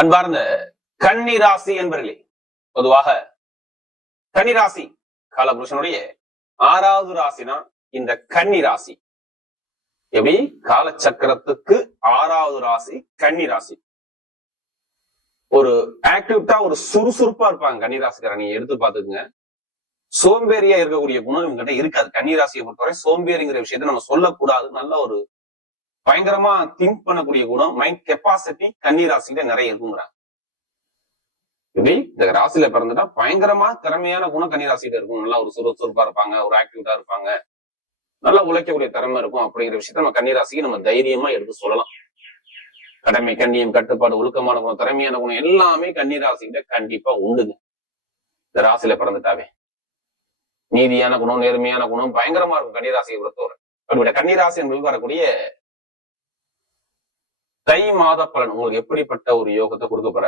அன்பார்ந்த கன்னிராசி என்பர்களே, பொதுவாக கன்னிராசி காலபுருஷனுடைய 6வது ராசினா இந்த கன்னிராசி. எப்படி காலச்சக்கரத்துக்கு 6வது ராசி கன்னிராசி. ஒரு ஆக்டிவிட்டா ஒரு சுறுசுறுப்பா இருப்பாங்க கன்னிராசிக்காரங்க. நீங்க எடுத்து பாத்துக்குங்க. சோம்பேறியா இருக்கக்கூடிய குணம் இவங்கிட்ட இருக்காது. கன்னிராசியை பொறுத்தவரை சோம்பேறிங்கிற விஷயத்த நம்ம சொல்லக்கூடாது. நல்ல ஒரு பயங்கரமா திங்க் பண்ணக்கூடிய குணம், மைண்ட் கெப்பாசிட்டி கன்னிராசியில நிறைய இருக்குங்கிறாங்க. இப்படி இந்த ராசியில பிறந்துட்டா பயங்கரமா திறமையான குணம் கன்னிராசியில இருக்கும். நல்லா ஒரு சுறுசுறுப்பா இருப்பாங்க, ஒரு ஆக்டிவிட்டா இருப்பாங்க, நல்லா உழைக்கக்கூடிய திறமை இருக்கும். அப்படிங்கிற விஷயத்த நம்ம கன்னிராசிக்கு நம்ம தைரியமா எடுத்து சொல்லலாம். கடமை, கண்ணியம், கட்டுப்பாடு, ஒழுக்கமான குணம், திறமையான குணம் எல்லாமே கன்னிராசிகிட்ட கண்டிப்பா உண்டுங்க. இந்த ராசியில பிறந்துட்டாவே நீதியான குணம், நேர்மையான குணம் பயங்கரமா இருக்கும் கன்னிராசியை பொறுத்தவரை. அப்படிப்பட்ட கன்னிராசி என்பது வரக்கூடிய தை மாத பலன் உங்களுக்கு எப்படிப்பட்ட ஒரு யோகத்தை கொடுக்க போற?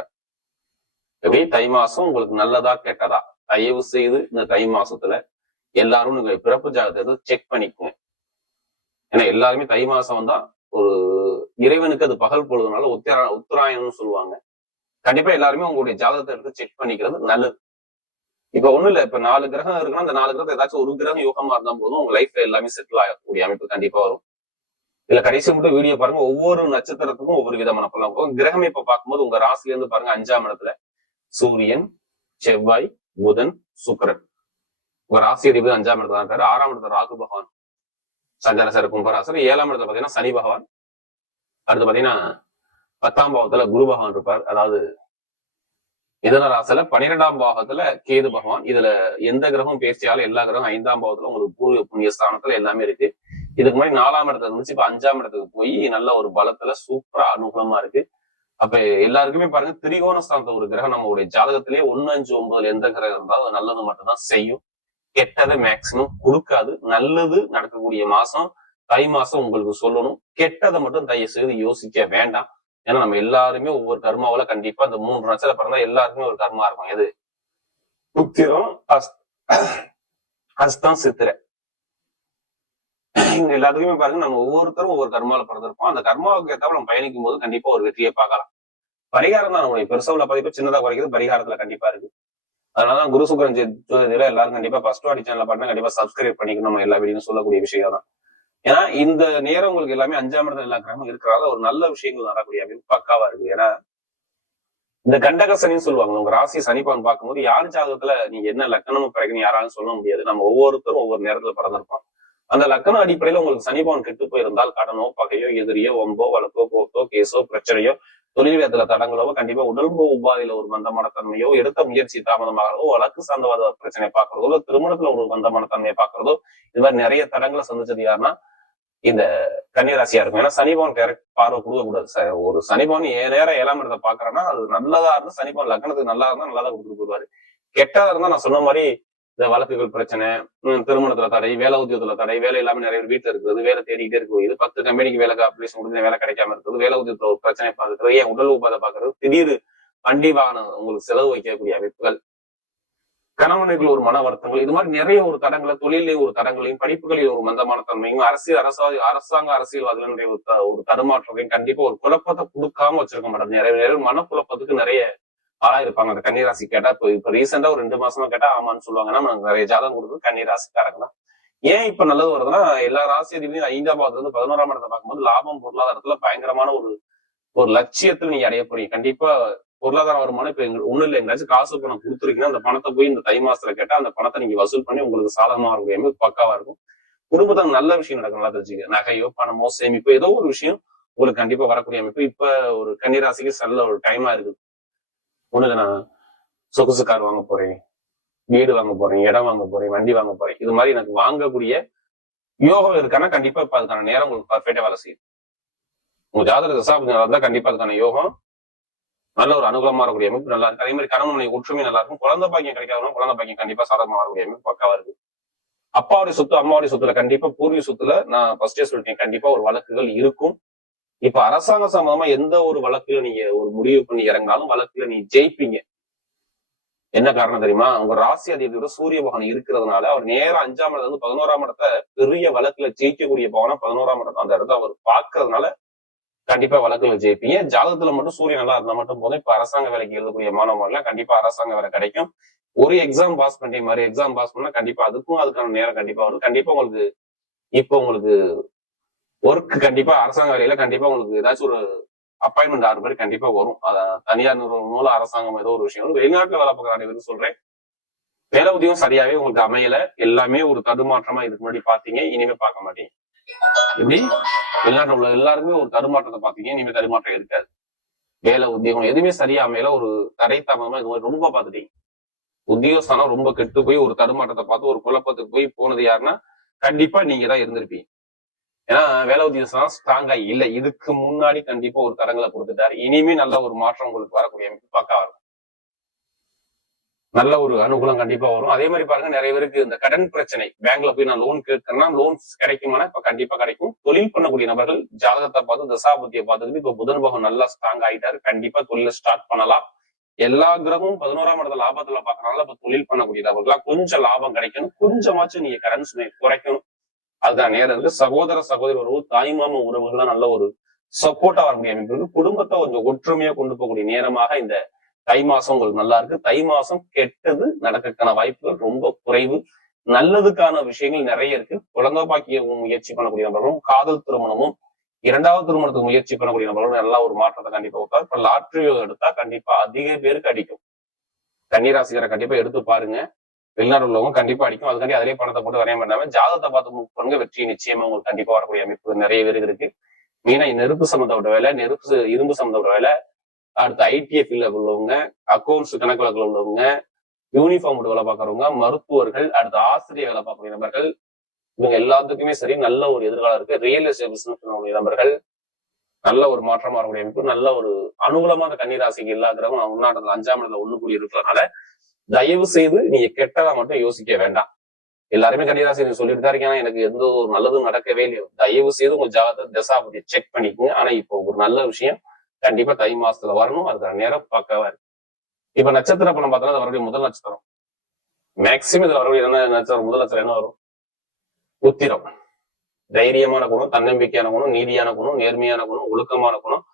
எப்படி தை மாசம் உங்களுக்கு நல்லதா கெட்டதா? தயவு செய்து இந்த தை மாசத்துல எல்லாரும் நீங்க பிறப்பு ஜாதகத்தை செக் பண்ணிக்கோங்க. ஏன்னா எல்லாருமே தை மாசம் வந்தா ஒரு இறைவனுக்கு அது பகல் பொழுதுனால உத்தராயணம்னு சொல்லுவாங்க. கண்டிப்பா எல்லாருமே உங்களுடைய ஜாதகத்தை எடுத்து செக் பண்ணிக்கிறது நல்லது. இப்ப ஒண்ணு இல்ல, இப்ப 4 கிரகம் இருக்குன்னா அந்த 4 கிரகத்தை ஏதாச்சும் ஒரு கிரகம் யோகமா இருந்தா போதும் உங்க லைஃப்ல எல்லாமே செட்டில் ஆகக்கூடிய அமைப்பு கண்டிப்பா வரும். இதுல கடைசி மட்டும் வீடியோ பாருங்க. ஒவ்வொரு நட்சத்திரத்துக்கும் ஒவ்வொரு விதமான பலன் இருக்கும். கிரகம் இப்ப பார்க்கும்போது உங்க ராசில இருந்து பாருங்க 5ஆம் இடத்துல சூரியன், செவ்வாய், புதன், சுக்கிரன். உங்க ராசி அதிபதி 5ஆம் இடத்துல இருக்காரு. 6ஆம் இடத்துல ராகு பகவான் சஞ்சார கும்பராசர். 7ஆம் இடத்துல பாத்தீங்கன்னா சனி பகவான். அடுத்து பாத்தீங்கன்னா 10ஆம் பாவத்துல குரு பகவான் இருப்பார். அதாவது மிதுன ராசியில 12ஆம் பாவத்துல கேது பகவான். இதுல எந்த கிரகம் பேசியாலும் எல்லா கிரகம் 5ஆம் பாவத்துல உங்களுக்கு பூர்வ புண்ணிய ஸ்தானத்துல எல்லாமே இருக்கு. இதுக்கு முன்னாடி 4ஆம் இடத்துல இருந்துச்சு, இப்ப 5ஆம் இடத்துக்கு போய் நல்ல ஒரு பலத்துல சூப்பரா அனுகூலமா இருக்கு. அப்ப எல்லாருக்குமே பாருங்க, திரிகோண ஸ்தானத்துல ஒரு கிரகம் நம்மளுடைய ஜாதகத்திலேயே 1, 5, 9 எந்த கிரகம் இருந்தாலும் அது நல்லது மட்டும்தான் செய்யும். கெட்டதை மேக்சிமம் கொடுக்காது. நல்லது நடக்கக்கூடிய மாசம் தை மாசம் உங்களுக்கு சொல்லணும். கெட்டதை மட்டும் தயவு செய்து யோசிக்க வேண்டாம். ஏன்னா நம்ம எல்லாருமே ஒவ்வொரு கர்மாவில கண்டிப்பா இந்த 3 நட்சத்திரம் பிறந்தா எல்லாருக்குமே ஒரு கர்மா இருக்கும். எது? உத்திரம், அஸ்தம், சித்திரை. இங்க எல்லாத்துக்குமே பாருங்க, நம்ம ஒவ்வொருத்தரும் ஒவ்வொரு கர்மாவில பிறந்திருப்போம். அந்த கர்மாவுக்கு ஏத்தாப்புல நம்ம பயணிக்கும் போது கண்டிப்பா ஒரு வெற்றியை பார்க்கலாம். பரிகாரம் தான் நம்மளுடைய பெருசா உள்ள பதிப்பு சின்னதா குறைக்கிறது பரிகாரத்துல கண்டிப்பா இருக்கு. அதனாலதான் குரு சுக்கிரன் ஜோதிடத்துல எல்லாரும் கண்டிப்பா ஃபர்ஸ்ட் வாடி சேனல்ல பாருங்க, கண்டிப்பா சப்ஸ்கிரைப் பண்ணிக்கணும். நம்ம எல்லா வீடியும் சொல்லக்கூடிய விஷயம் தான். ஏன்னா இந்த நேரம் உங்களுக்கு எல்லாமே 5ஆம் இடத்துல எல்லா கிரகமும் இருக்கிறதால ஒரு நல்ல விஷயங்கள் நடக்கூடிய அப்படின்னு பக்காவா இருக்கு. ஏன்னா இந்த கண்டக சனின்னு சொல்லுவாங்க. உங்க ராசி சனிப்பான் பார்க்கும்போது யார் ஜாதகத்துல நீங்க என்ன லக்கணமும் பிறகுன்னு யாராலும் சொல்ல முடியாது. நம்ம ஒவ்வொருத்தரும் ஒவ்வொரு நேரத்துல பிறந்திருப்போம். அந்த லக்கண அடிப்படையில உங்களுக்கு சனிபவன் கெட்டு போயிருந்தால் கடனோ, பகையோ, எதிரியோ, வம்போ, வழக்கோ, கோர்த்தோ, கேஸோ, பிரச்சனையோ, தொழில் வேதத்துல தடங்களோ, கண்டிப்பா உடல்பு உபாதியில ஒரு மந்தமான தன்மையோ, எடுத்த முயற்சி தாமதமாகிறதோ, வழக்கு சார்ந்த பிரச்சனை பார்க்கறதோ, இல்ல திருமணத்துல ஒரு மந்தமான தன்மையை பார்க்கறதோ, இது மாதிரி நிறைய தடங்களை சந்திச்சது யாருன்னா இந்த கன்னிராசியா இருக்கும். ஏன்னா சனிபவன் டைரக்ட் பார்வை கொடுக்கக்கூடாது. ஒரு சனிபவன் நேரம் 7ஆம் இடத்தை பாக்குறேன்னா அது நல்லதா இருந்தா சனிபவன் லக்னத்துக்கு நல்லா இருந்தா நல்லதா கொடுத்துட்டு போடுவாரு. கெட்டதா இருந்தா நான் சொன்ன மாதிரி இந்த வழக்குகள் பிரச்சனை, திருமணத்துல தடை, வேலை உத்தியோகத்துல தடை, வேலை இல்லாம நிறைய வீட்டுல இருக்கிறது, வேலை தேடிக்கிட்டே இருக்குது, 10 கம்பெனிக்கு வேலை அப்ளிகேஷன் கொடுத்து வேலை கிடைக்காம இருக்குது, வேலை உத்தியோகத்துல ஒரு பிரச்சனை பார்க்கறது, ஏன் உடல் உபாதை பாக்குறது, திடீர் வண்டி வாகனம் உங்களுக்கு செலவு வைக்கக்கூடிய அமைப்புகள், கணவனுக்குள் ஒரு மன வருத்தங்கள், இது மாதிரி நிறைய ஒரு தடங்களை, தொழிலே ஒரு தடங்களையும், படிப்புகளில் ஒரு மந்தமான தன்மையும், அரசாங்க அரசியல்வாதிகளுடைய ஒரு தடுமாற்றத்தையும் கண்டிப்பா ஒரு குழப்பத்தை கொடுக்காம வச்சிருக்க மாட்டாங்க. நிறைய மனக்குழப்பத்துக்கு நிறைய ஆளா இருப்பாங்க. அந்த கன்னிராசி கேட்டா இப்ப ரீசெண்டா ஒரு 2 மாசமா கேட்டா ஆமான்னு சொல்லுவாங்கன்னா நிறைய ஜாதகம் கொடுக்குறது கன்னிராசிக்காரங்க தான். ஏன் இப்ப நல்லது வருதுன்னா எல்லா ராசி அதிபதியும் 5ஆம் பாவத்துல இருந்து 11ஆம் இடத்தை பார்க்கும்போது லாபம் பொருளாதாரத்துல பயங்கரமான ஒரு லட்சியத்துல நீங்க அடைய போறீங்க. கண்டிப்பா பொருளாதார வருமானம் இப்ப ஒண்ணு இல்லை, எங்கேயாச்சும் காசு பணம் கொடுத்துருக்கீங்கன்னா அந்த பணத்தை போய் இந்த தை மாசத்துல கேட்டா அந்த பணத்தை நீங்க வசூல் பண்ணி உங்களுக்கு சாதகமா இருக்கக்கூடிய பக்காவா இருக்கும். குடும்பத்துல நல்ல விஷயம் நடக்கும். நல்லா தெரிஞ்சுக்க, நகையோ பணமோ சேமிப்போ ஏதோ ஒரு விஷயம் உங்களுக்கு கண்டிப்பா வரக்கூடிய அமைப்பு இப்ப ஒரு கன்னிராசிக்கு நல்ல ஒரு டைமா இருக்குது. ஒண்ணுல நான் சொகுசு கார் வாங்க போறேன், வீடு வாங்க போறேன், இடம் வாங்க போறேன், வண்டி வாங்க போறேன், இது மாதிரி எனக்கு வாங்கக்கூடிய யோகம் இருக்கான்னா கண்டிப்பா இப்ப அதுக்கான நேரம் உங்களுக்கு பர்ஃபெக்டா வேலை செய்யும். உங்க ஜாதக தசாபதி நல்லா இருந்தா கண்டிப்பா அதுக்கான யோகம் நல்ல ஒரு அனுகூலமா இருக்கக்கூடிய அமைப்பு நல்லா இருக்கு. அதே மாதிரி கணவனுடைய ஒற்றுமை நல்லா இருக்கும். குழந்தை பாக்கியம் கிடைக்காதவங்க குழந்தை பாக்கியம் கண்டிப்பா சாதகமா வரக்கூடிய அமைப்பு பக்காவா இருக்கு. அப்பாவுடைய சொத்து அம்மாவுடைய சொத்துல கண்டிப்பா பூர்வீக சொத்துல நான் ஃபர்ஸ்டே சொல்லிட்டேன், கண்டிப்பா ஒரு வழக்குகள் இருக்கும். இப்ப அரசாங்க சம்பந்தமா எந்த ஒரு வழக்குல நீங்க ஒரு முடிவு பண்ணி இறங்கினாலும் வழக்குல நீ ஜெயிப்பீங்க. என்ன காரணம் தெரியுமா? உங்க ராசி அதிபதியோட சூரிய பகவான் இருக்கிறதுனால அவர் நேரம் 5ஆம் இடத்துல இருந்து 11ஆம் இடத்தை பெரிய வழக்குல ஜெயிக்கக்கூடிய பவனம் 11ஆம் இடம். அந்த இடத்த அவர் பார்க்கறதுனால கண்டிப்பா வழக்குல ஜெயிப்பீங்க. ஜாதகத்துல மட்டும் சூரியன் நல்லா இருந்தா மட்டும் போதும். இப்ப அரசாங்க வேலைக்கு எழுதக்கூடிய மாணவர்கள் கண்டிப்பா அரசாங்க வேலை கிடைக்கும். ஒரு எக்ஸாம் பாஸ் பண்ணி மாதிரி எக்ஸாம் பாஸ் பண்ணா கண்டிப்பா அதுக்கான நேரம் கண்டிப்பா வரும். கண்டிப்பா உங்களுக்கு இப்ப உங்களுக்கு ஒர்க் கண்டிப்பா அரசாங்க வேலையில கண்டிப்பா உங்களுக்கு ஏதாச்சும் ஒரு அப்பாயின்மெண்ட் ஆறு மாதிரி கண்டிப்பா வரும். தனியார் நிறுவனம் அரசாங்கம் ஏதோ ஒரு விஷயம் வெளிநாட்டுல வேலை பார்க்குற அனைவரும் சொல்றேன். வேலை உதவியும் சரியாவே உங்களுக்கு அமையல. எல்லாமே ஒரு தடுமாற்றமா இதுக்கு முன்னாடி பாத்தீங்க, இனிமே பார்க்க மாட்டீங்க. இப்படி வெளிநாட்டுல உள்ள எல்லாருக்குமே ஒரு தடுமாற்றத்தை பாத்தீங்க, இனிமே தடுமாற்றம் இருக்காது. வேலை உத்தியோகம் எதுவுமே சரியா அமையல. ஒரு தடை தாமதமா இது மாதிரி ரொம்ப பாத்துட்டீங்க. உத்தியோகஸ்தானம் ரொம்ப கெட்டு போய் ஒரு தடுமாற்றத்தை பார்த்து ஒரு குழப்பத்துக்கு போய் போனது யாருன்னா கண்டிப்பா நீங்க தான் இருந்திருப்பீங்க. ஏன்னா வேலை உத்தியோகஸ்தானம் ஸ்ட்ராங்கா இல்ல. இதுக்கு முன்னாடி கண்டிப்பா ஒரு தடங்களை கொடுத்துட்டாரு. இனிமே நல்ல ஒரு மாற்றம் உங்களுக்கு வரக்கூடிய பக்காவா இருக்கும். நல்ல ஒரு அனுகூலம் கண்டிப்பா வரும். அதே மாதிரி பாருங்க, நிறைய பேருக்கு இந்த கடன் பிரச்சனை, பேங்க்ல போய் நான் லோன் கேட்கறேன்னா லோன்ஸ் கிடைக்குமானா இப்ப கண்டிப்பா கிடைக்கும். தொழில் பண்ணக்கூடிய நபர்கள் ஜாதகத்தை பார்த்து தசாபத்தியை பார்த்துக்கிட்டு இப்ப புதன் பகவான் நல்லா ஸ்ட்ராங் ஆயிட்டாரு. கண்டிப்பா தொழில ஸ்டார்ட் பண்ணலாம். எல்லா கிரகமும் 11ஆம் இடத்துல லாபத்துல பாக்குறதுனால இப்ப தொழில் பண்ணக்கூடிய நபர்களா கொஞ்சம் லாபம் கிடைக்கணும். கொஞ்சமாச்சும் நீங்க கடன் சுமை குறைக்கணும். அதுதான் நேரம் இருக்கு. சகோதர சகோதரி உறவு, தாய்மாம உறவுகள்லாம் நல்ல ஒரு சப்போர்ட்டா வரக்கூடிய அமைப்பு இருக்கு. குடும்பத்தை கொஞ்சம் ஒற்றுமையா கொண்டு போகக்கூடிய நேரமாக இந்த தை மாசம் உங்களுக்கு நல்லா இருக்கு. தை மாசம் கெட்டது நடக்கிறதுக்கான வாய்ப்புகள் ரொம்ப குறைவு. நல்லதுக்கான விஷயங்கள் நிறைய இருக்கு. குழந்தை பாக்கிய முயற்சி பண்ணக்கூடிய நபர்களும், காதல் திருமணமும், இரண்டாவது திருமணத்துக்கு முயற்சி பண்ணக்கூடிய நபர்களும் நல்லா ஒரு மாற்றத்தை கண்டிப்பா கொடுத்தா. இப்ப லாட்ரி எடுத்தா கண்டிப்பா அதிக பேருக்கு அடிக்கும். கன்னிராசிகரை கண்டிப்பா எடுத்து பாருங்க. வெளிநாடு உள்ளவங்க கண்டிப்பா அடிக்கும். அதுக்காண்டி அதிலே பணத்தை போட்டு வரைய பண்ணாம ஜாதகத்தை பார்த்து மூவ் பண்ணுங்க. வெற்றி நிச்சயமா உங்களுக்கு கண்டிப்பா வரக்கூடிய அமைப்பு நிறைய பேருக்கு இருக்கு. மெயினா நெருப்பு சம்பந்தப்பட்ட வேலை, இரும்பு சம்பந்தப்பட்ட வேலை, அடுத்து ஐடிஎஃப் உள்ளவங்க, அக்கௌண்ட்ஸ் கணக்கு வழக்கில் உள்ளவங்க, யூனிஃபார்ம் போட்டு வேலை பார்க்கறவங்க, மருத்துவர்கள், அடுத்து ஆசிரியர் வேலை பார்க்கக்கூடிய நபர்கள், இவங்க எல்லாத்துக்குமே சரி நல்ல ஒரு எதிர்காலம் இருக்கு. ரியல் எஸ்டேட் பிசினஸ் நபர்கள் நல்ல ஒரு மாற்றமா வரக்கூடிய அமைப்பு, நல்ல ஒரு அனுகூலமான கன்னிராசிக்கு எல்லா கிரகம் உள்நாட்டில் 5ஆம் இடத்துல ஒண்ணு கூடி இருக்கிறதுனால தயவு செய்து நீங்க கெட்டதா மட்டும் யோசிக்க வேண்டாம். எல்லாருமே கன்னிராசி சொல்லிட்டு தான் இருக்கேன், எனக்கு எந்த ஒரு நல்லதும் நடக்கவே இல்லையோ. தயவு செய்து உங்க ஜாதகத்தை தசாபதியை செக் பண்ணிக்கோங்க. ஆனா இப்போ ஒரு நல்ல விஷயம் கண்டிப்பா தை மாசத்துல வரணும். அதுக்கான நேரம் பக்கவா இருக்கு. இப்ப நட்சத்திர பணம் பார்த்தோம்னா அது வரக்கூடிய முதல் நட்சத்திரம். மேக்சிமம் இதுல வரக்கூடிய என்ன நட்சத்திரம், முதல் நட்சத்திரம் என்ன வரும்? உத்திரம். தைரியமான குணம், தன்னம்பிக்கையான குணம், நீதியான குணம், நேர்மையான குணம், ஒழுக்கமான குணம்,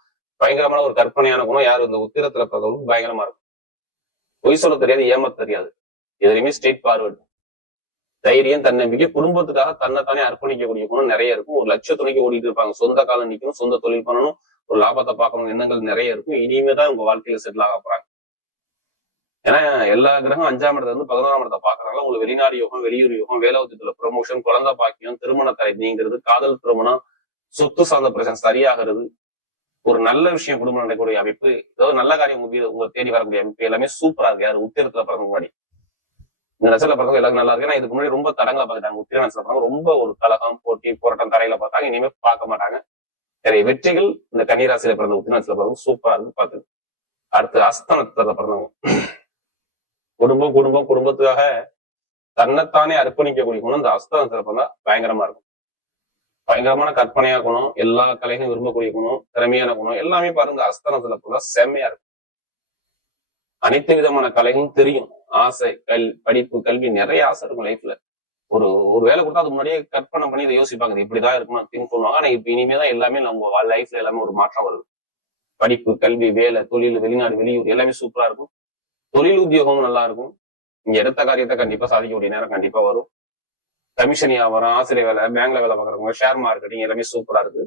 பயங்கரமான ஒரு கற்பனையான குணம். யாரு இந்த உத்திரத்துல பிறந்தவங்க பயங்கரமா இருக்கும். பொய் சொல்ல தெரியாது, ஏமாத்த தெரியாது. எதுலையுமே ஸ்ட்ரெயிட் ஃபார்வர்டு. தைரியம், தன்னம்பிக்கை, குடும்பத்துக்காக தன்னைத்தானே அர்ப்பணிக்கக்கூடிய குணம் நிறைய இருக்கும். ஒரு லட்சத்துணைக்கு ஓடிட்டு இருப்பாங்க. சொந்த காலம் நிக்கணும், சொந்த தொழில் பண்ணணும், ஒரு லாபத்தை பார்க்கணும், எண்ணங்கள் நிறைய இருக்கும். இனிமேதான் உங்க வாழ்க்கையில செட்டில் ஆக போறாங்க. ஏன்னா எல்லா கிரகம் 5ஆம் இடத்துல இருந்து 11ஆம் இடத்தை பாக்குறாங்க. உங்களுக்கு வெளிநாடு யோகம், வெளியூர் யோகம், வேலை உத்தியத்துல ப்ரமோஷன், குழந்தை பாக்கியம், திருமண தடை நீங்கிறது, காதல் திருமணம், சொத்து சார்ந்த பிரச்சனை சரியாகிறது, ஒரு நல்ல விஷயம் குடும்பம் நடக்கக்கூடிய அமைப்பு, ஏதாவது நல்ல காரியம் உங்க தேடி வரக்கூடிய அமைப்பு எல்லாமே சூப்பரா இருக்கு. யாரு உத்திரத்துல பிறந்த முன்னாடி இந்த நட்சத்திர பிறந்தவங்க எல்லாரும் நல்லா இருக்கு. ஏன்னா இதுக்கு முன்னாடி ரொம்ப தடங்களா பார்த்துட்டாங்க. உத்திர நட்சத்திர பிறந்தவங்க ரொம்ப ஒரு கலகம், போட்டி, போராட்டம் தரையில பார்த்தாங்க. இனிமே பார்க்க மாட்டாங்க. நிறைய வெற்றிகள் இந்த கன்னிராசியில பிறந்த உத்திர நட்சத்திர பிறந்தவங்க சூப்பரா இருக்கு பார்த்து. அடுத்து அஸ்த நட்சத்திரத்துல பிறந்தவங்க குடும்பத்துக்காக தன்னைத்தானே அர்ப்பணிக்கக்கூடிய குணம் இந்த அஸ்த நட்சத்திர பிறந்தா பயங்கரமா இருக்கும். பயங்கரமான கற்பனையா குணம், எல்லா கலைகளும் விரும்பக்கூடிய குணம், திறமையான குணம் எல்லாமே பாருங்க அஸ்த நட்சத்திர பிறந்தா செம்மையா இருக்கும். அனைத்து விதமான கலைகளும் தெரியும். ஆசை, படிப்பு, கல்வி, நிறைய ஆசை இருக்கும் லைஃப்ல. ஒரு வேலை கொடுத்தா அது முன்னாடியே கற்பனை பண்ணி இதை யோசிப்பாங்க, இப்படிதான் இருக்கணும் திங்க் பண்ணுவாங்க. ஆனா இப்ப இனிமேதான் எல்லாமே நம்ம லைஃப்ல எல்லாமே ஒரு மாற்றம் வருது. படிப்பு, கல்வி, வேலை, தொழில், வெளிநாடு, வெளியூர் எல்லாமே சூப்பரா இருக்கும். தொழில் உத்தியோகமும் நல்லா இருக்கும். இங்க எடுத்த காரியத்தை கண்டிப்பா சாதிக்கக்கூடிய நேரம் கண்டிப்பா வரும். கமிஷன் வியாபாரம், ஆசிரியர் வேலை, பேங்க்ல வேலை பார்க்கறவங்க, ஷேர் மார்க்கெட்டிங் எல்லாமே சூப்பரா இருக்கு.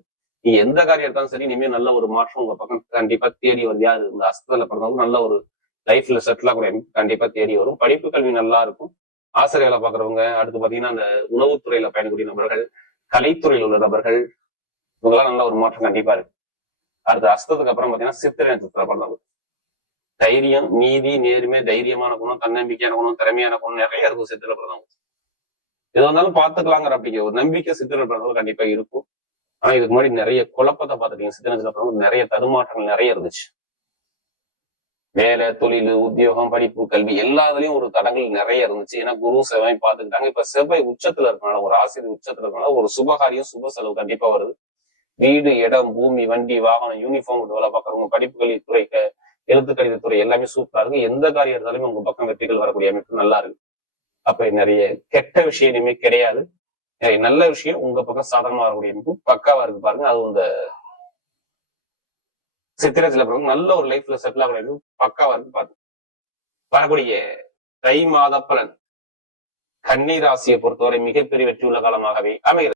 நீங்க எந்த காரியம் எடுத்தாலும் சரி இனிமே நல்ல ஒரு மாற்றம் உங்க பக்கம் கண்டிப்பா தேடி வருது. யாரு இந்த அஸ்தத்துல பிறந்தவங்க நல்ல ஒரு லைஃப்ல செட்டில் ஆகக்கூடிய கண்டிப்பா தேடி வரும். படிப்பு கல்வி நல்லா இருக்கும். ஆசிரியர் வேலை பாக்குறவங்க, அடுத்து பாத்தீங்கன்னா அந்த உணவுத்துறையில பயணக்கூடிய நபர்கள், கலைத்துறையில் உள்ள நபர்கள், இவங்கெல்லாம் நல்ல ஒரு மாற்றம் கண்டிப்பா இருக்கு. அடுத்து அஸ்தத்துக்கு அப்புறம் பாத்தீங்கன்னா சித்திரை நட்சத்திர பிறந்தவங்க தைரியம், நீதி, நேர்மை, தைரியமான குணம், தன்னம்பிக்கையான குணம், திறமையான குணம் நிறைய இருக்கும் சித்திரை பிறந்தவங்க. எது வந்தாலும் பாத்துக்கலாங்கிற அப்படிங்கிற ஒரு நம்பிக்கை சித்திரை பிறந்தவங்க கண்டிப்பா இருக்கும். ஆனா இதுக்கு முன்னாடி நிறைய குழப்பத்தை பாத்துட்டீங்க. சித்திரை நட்சத்திர பிறந்தவங்க நிறைய தடுமாற்றங்கள் நிறைய இருந்துச்சு. வேலை, தொழில், உத்தியோகம், படிப்பு, கல்வி எல்லாத்துலயும் ஒரு தடங்கள் நிறைய இருந்துச்சு. ஏன்னா குரு செவ்வாய் பாத்துக்கிட்டாங்க. இப்ப செவ்வாய் உச்சத்துல இருக்கனால, ஒரு ஆசிரியர் உச்சத்துல இருக்கனால ஒரு சுபகாரியம், சுப செலவு கண்டிப்பா வருது. வீடு, இடம், பூமி, வண்டி, வாகனம், யூனிஃபார்ம் வேலை பார்க்கறவங்க, படிப்பு கல்வித்துறை, எழுத்து கணிதத்துறை எல்லாமே சூப்பரா இருக்கு. எந்த காரியம் எடுத்தாலுமே உங்க பக்கம் வெற்றிகள் வரக்கூடிய அமைப்பு நல்லா இருக்கு. அப்ப நிறைய கெட்ட விஷயம் இனிமே கிடையாது. நிறைய நல்ல விஷயம் உங்க பக்கம் சாதகமா வரக்கூடிய அமைப்பு பக்காவா இருக்கு பாருங்க. அது இந்த சித்திரத்துல பிறகு நல்ல ஒரு லைஃப்ல செட்டில் ஆகிறது பக்காவா இருக்கு பார்த்து. வரக்கூடிய தை மாத பலன் கன்னி ராசியை பொறுத்தவரை மிகப்பெரிய வெற்றியுள்ள காலமாகவே அமைகிறது.